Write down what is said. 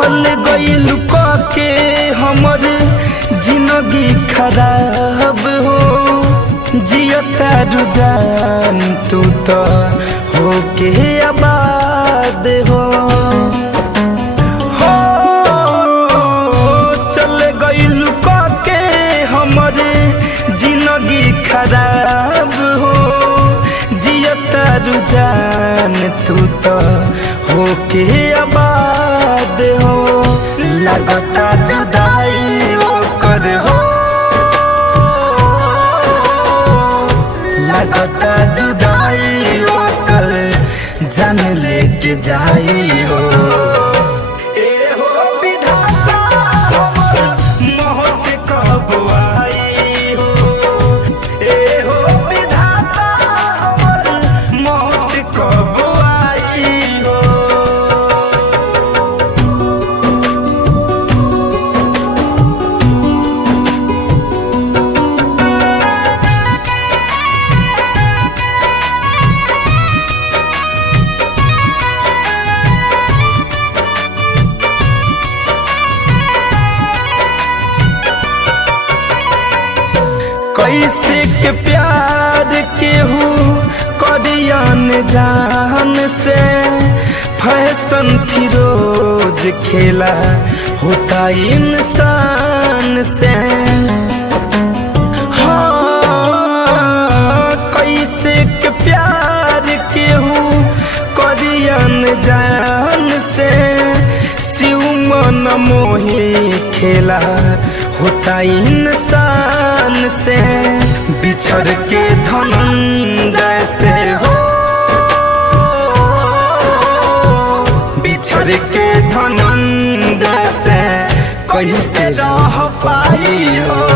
चल गइल के हमर जिंदगी खराब हो जियता रुझान तू तो होके आबाद हो चल गइल के हमर जिंदगी खराब हो जियता रुझान तू तो होके आबाद हो लगता जुदाई ओकर हो लगता जुदाई ओकर जान लेके जाई हो कैसे के प्यार केहू करियन जान से फैशन फिरोज खेला होता इंसान से हाँ कैसे के प्यार केहू करियन जान से शिव मन मोही खेला होता इंसान से बिछड़ के धनंजय से हो बिछड़ के धनंजय से कैसे रह पाई हो।